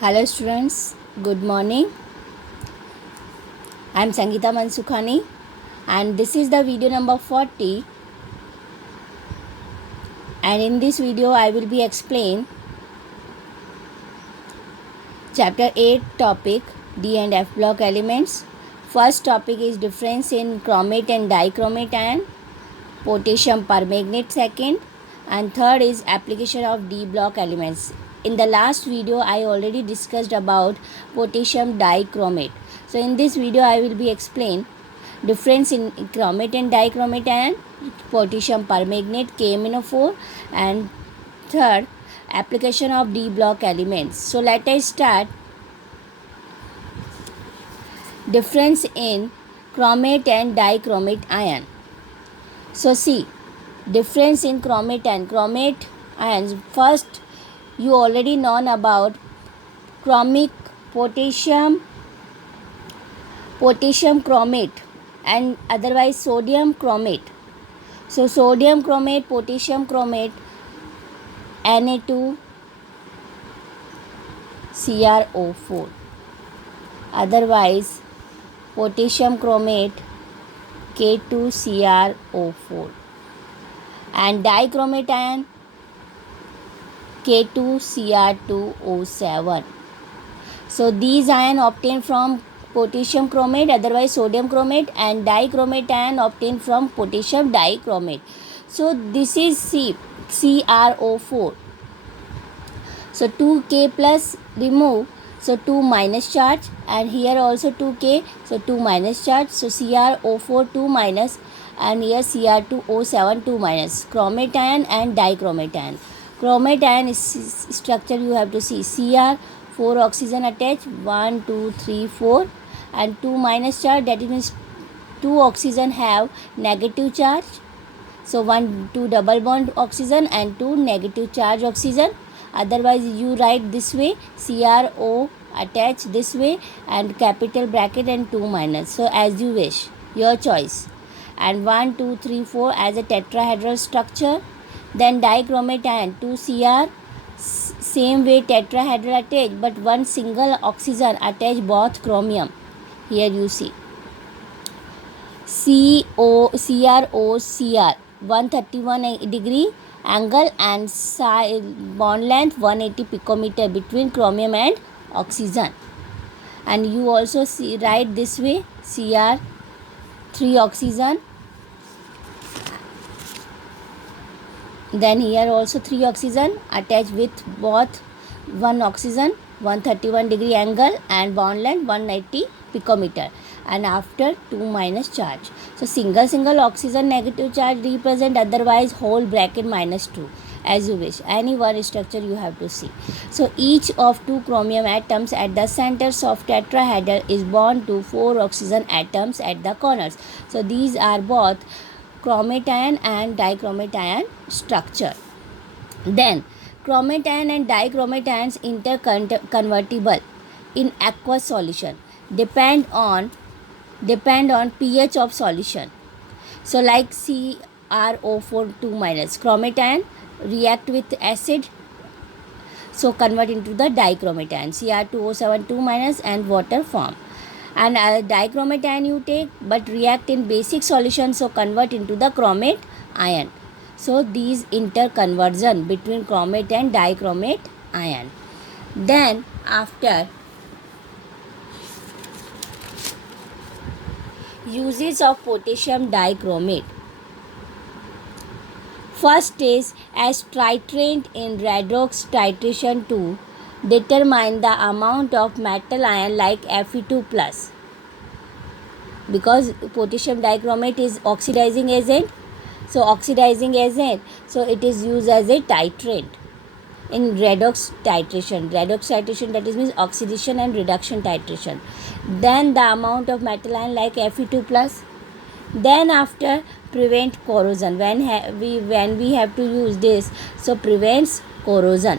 Hello students, good morning. I am Sangeeta Mansukhani and this is the video number 40, and in this video I will be explain chapter 8 topic D and F block elements. First topic is difference in chromate and dichromate ion, potassium permanganate second, and third is application of D block elements. In the last video I already discussed about potassium dichromate. So in this video I will be explain difference in chromate and dichromate ion, potassium permanganate KMnO4, and third application of D block elements. So let us start. Difference in chromate and dichromate ion. So see, difference in chromate and chromate ions. First, you already known about chromic potassium chromate and otherwise sodium chromate. So sodium chromate, potassium chromate, Na2CrO4, otherwise potassium chromate, K2CrO4, and dichromate ion, K2Cr2O7. So these ion obtained from potassium chromate, otherwise sodium chromate, and dichromate ion obtained from potassium dichromate. So this is CrO4. So 2K plus remove, so 2 minus charge, and here also 2K, so 2 minus charge. So CrO4 2 minus, and here Cr2O7 2 minus. Chromate ion and dichromate ion. Chromate ion is structure you have to see. Cr 4 oxygen attached, 1 2 3 4, and 2 minus charge, that means 2 oxygen have negative charge. So 2 double bond oxygen and 2 negative charge oxygen. Otherwise you write this way, CrO attach this way and capital bracket and 2 minus. So as you wish, your choice. And 1 2 3 4 as a tetrahedral structure. Then dichromate ion, 2 Cr, same way tetrahedral attached, but one single oxygen attach both chromium. Here you see CrOCr 131 degree angle and bond length 180 picometer between chromium and oxygen. And you also see write this way, Cr 3 oxygen, then here also 3 oxygen attached with both one oxygen, 131 degree angle and bond length 180 picometer, and after 2 minus charge. So single oxygen negative charge represent, otherwise whole bracket -2, as you wish. Any one structure you have to see. So each of 2 chromium atoms at the centers of tetrahedral is bound to 4 oxygen atoms at the corners. So these are both chromate ion and dichromate ion structure. Then chromate ion and dichromate ions interconvertible in aqueous solution depend on pH of solution. So like CrO4 2 minus, chromate ion react with acid, so convert into the dichromate ion, Cr2O7 2 minus, and water form. And dichromate ion you take but react in basic solution, so convert into the chromate ion. So these interconversion between chromate and dichromate ion. Then after uses of potassium dichromate. First is as titrant in redox titration to determine the amount of metal ion like Fe2 plus, because potassium dichromate is oxidizing agent, so it is used as a titrant in redox titration, that is means oxidation and reduction titration. Then the amount of metal ion like Fe2 plus. Then after prevent corrosion, when we have to use this, so prevents corrosion.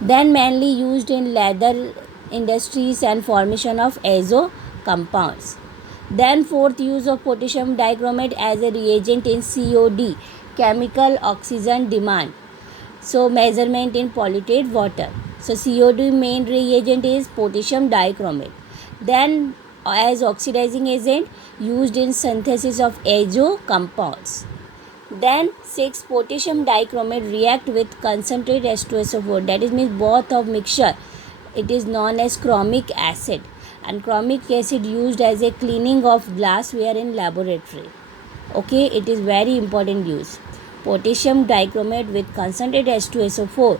Then mainly used in leather industries and formation of azo compounds. Then fourth use of potassium dichromate as a reagent in COD, chemical oxygen demand, so measurement in polluted water. So COD main reagent is potassium dichromate. Then as oxidizing agent used in synthesis of azo compounds. Then 6 potassium dichromate react with concentrated H2SO4, that is means both of mixture. It is known as chromic acid, and chromic acid used as a cleaning of glassware in laboratory. Okay, it is very important use. Potassium dichromate with concentrated H2SO4.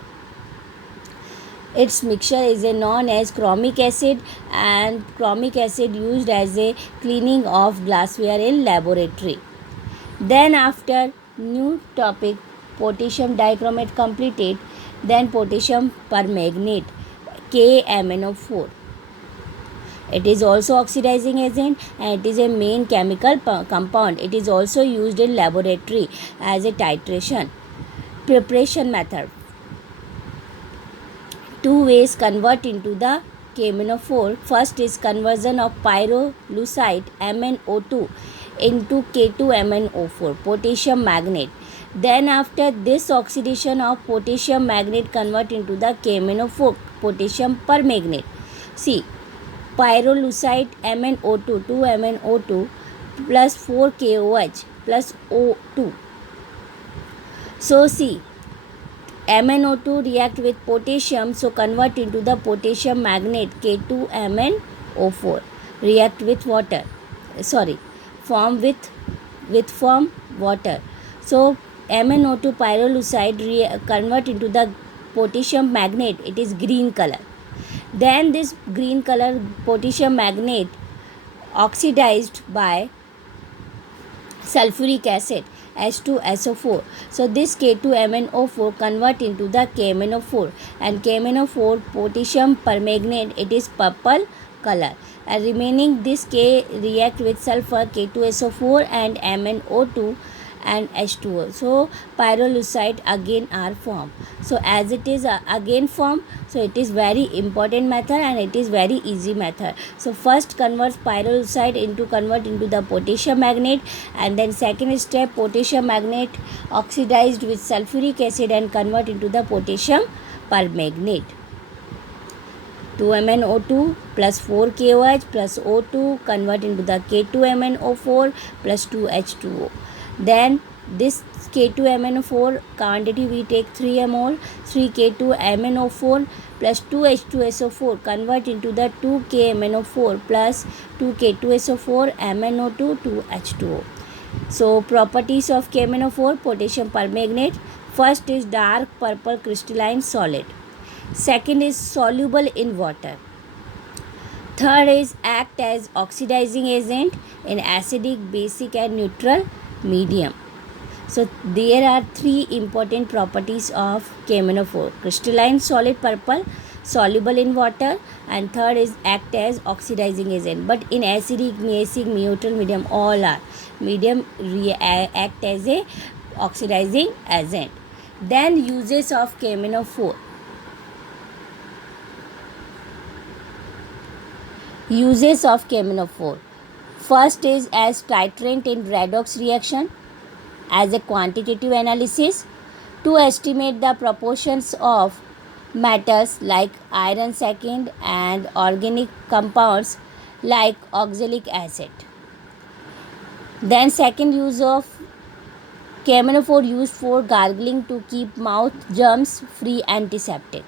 Its mixture is known as chromic acid, and chromic acid used as a cleaning of glassware in laboratory. Then after new topic potassium dichromate completed, then potassium permanganate KMnO4. It is also oxidizing agent and it is a main chemical compound. It is also used in laboratory as a titration. Preparation method. 2 ways convert into the KMnO4. First is conversion of pyrolusite MnO2 into K2MnO4, potassium magnate. Then after this oxidation of potassium magnate convert into the KMnO4, potassium permanganate. See, pyrolusite MnO2, 2MnO2 plus 4 KOH plus O2. So see, MnO2 react with potassium, so convert into the potassium magnate K2MnO4. React with water. Form water. So MnO2 pyrolusite convert into the potassium magnate. It is green color. Then this green color potassium magnate oxidized by sulfuric acid H2SO4. So this K2MnO4 convert into the KMnO4, and KMnO4 potassium permanganate, it is purple color, and remaining this K react with sulfur K2SO4 and MnO2 and H2O. So pyrolusite again are formed. So as it is again formed, so it is very important method and it is very easy method. So first convert pyrolusite into the potassium magnate, and then second step potassium magnate oxidized with sulfuric acid and convert into the potassium permanganate. 2MnO2 plus 4 KOH plus O2 convert into the K2MnO4 plus 2H2O. Then this K2MnO4 quantity we take 3 mole, 3 K2MnO4 plus 2H2SO4 convert into the 2 KMnO4 plus 2 K2SO4 MnO2 2H2O. So properties of KMnO4, potassium permanganate. First is dark purple crystalline solid. Second is soluble in water. Third is act as oxidizing agent in acidic, basic and neutral medium. So there are 3 important properties of KMnO4: crystalline solid purple, soluble in water, and third is act as oxidizing agent. But in acidic, basic, neutral medium, all are medium act as a oxidizing agent. Then uses of KMnO4. Uses of KMnO4. First is as titrant in redox reaction, as a quantitative analysis to estimate the proportions of metals like iron second and organic compounds like oxalic acid. Then second use of KMnO4 used for gargling to keep mouth germs free, antiseptic.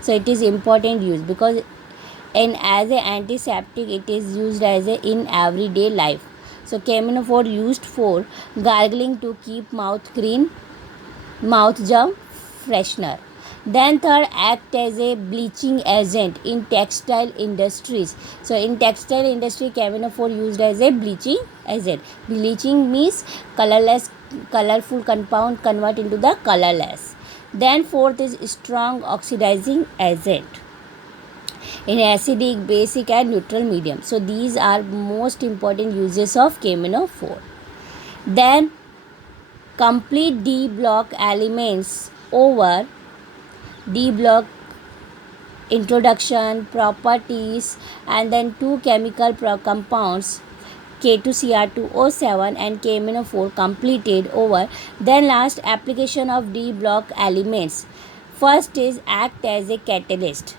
So it is important use because as an antiseptic it is used as in everyday life. So KMnO4 used for gargling to keep mouth clean, mouth germ freshener. Then third, act as a bleaching agent in textile industries. So in textile industry KMnO4 used as a bleaching agent. Bleaching means colorful compound convert into the colorless. Then fourth is strong oxidizing agent in acidic, basic and neutral medium. So these are most important uses of KMnO4. Then complete D block elements over D block introduction, properties, and then 2 chemical compounds K2Cr2O7 and KMnO4 completed over. Then last application of D block elements. First is act as a catalyst.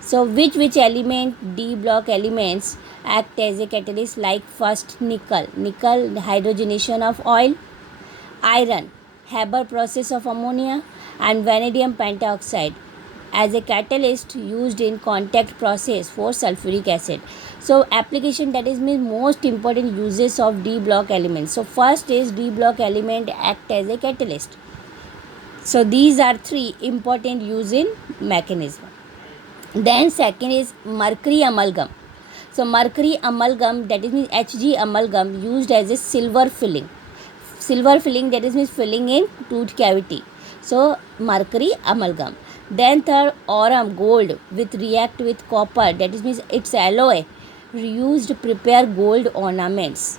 So which element, D block elements, act as a catalyst? Like first nickel hydrogenation of oil, iron Haber process of ammonia, and vanadium pentoxide as a catalyst used in contact process for sulfuric acid. So application, that is means most important uses of D block elements. So first is D block element act as a catalyst. So these are three important use in mechanism. Then second is mercury amalgam. So mercury amalgam, that is means Hg amalgam, used as a silver filling, that is means filling in tooth cavity. So mercury amalgam. Then third, aurum gold with react with copper, that is means its alloy used to prepare gold ornaments.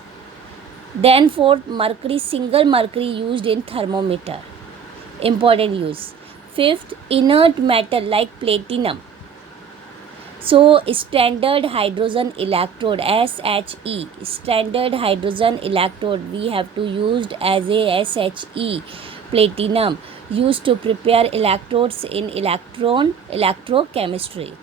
Then fourth, mercury, single mercury used in thermometer, important use. Fifth, inert metal like platinum. So standard hydrogen electrode, SHE, standard hydrogen electrode, we have to used as a SHE, platinum, used to prepare electrodes in electrochemistry.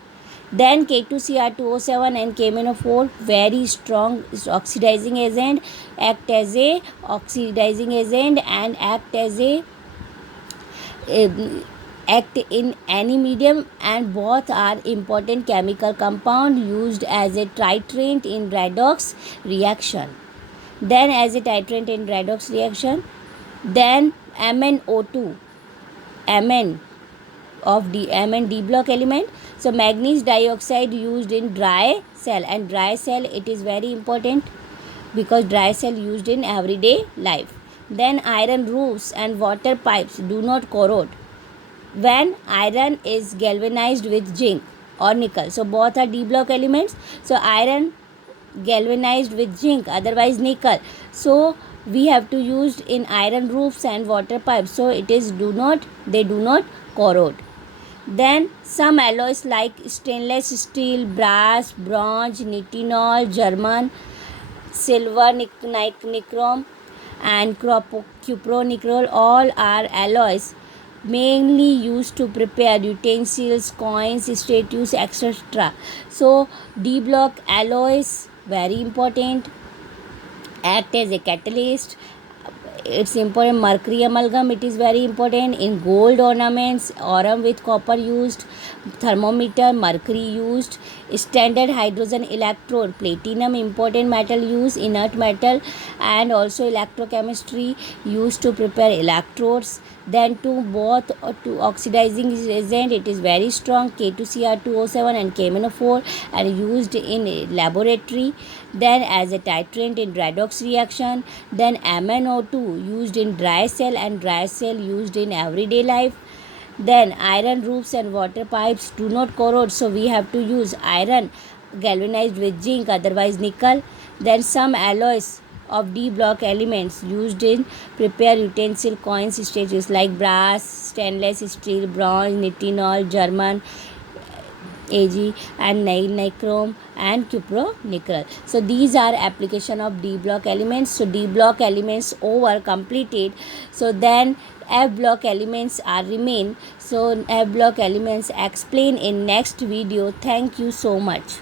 Then K2Cr2O7 and KMnO4, very strong oxidizing agent, act as a oxidizing agent and act as a act in any medium, and both are important chemical compound used as a titrant in redox reaction. Then as a titrant in redox reaction, then MnO2, Mn of Mn D block element. So manganese dioxide used in dry cell, and dry cell it is very important because dry cell used in everyday life. Then iron roofs and water pipes do not corrode when iron is galvanized with zinc or nickel. So both are D block elements. So iron galvanized with zinc, otherwise nickel. So we have to use in iron roofs and water pipes. So it is they do not corrode. Then some alloys like stainless steel, brass, bronze, nitinol, German, silver, nichrome, and cupronickel, all are alloys mainly used to prepare utensils, coins, statues, etc. So D block alloys very important, act as a catalyst. It's important. Mercury amalgam, it is very important in gold ornaments, aurum with copper used, thermometer mercury used, standard hydrogen electrode, platinum important metal used, inert metal, and also electrochemistry used to prepare electrodes. Then both oxidizing agent, it is very strong, K2Cr2O7 and KMnO4, and used in laboratory. Then as a titrant in redox reaction. Then MnO2 used in dry cell, and dry cell used in everyday life. Then iron roofs and water pipes do not corrode, so we have to use iron galvanized with zinc, otherwise nickel. Then some alloys of D block elements used in prepare utensil, coins, statues like brass, stainless steel, bronze, nitinol, German, Ag, and nichrome and cupronickel. So these are application of D block elements. So D block elements over completed. So then F block elements are remain. So F block elements explain in next video. Thank you so much.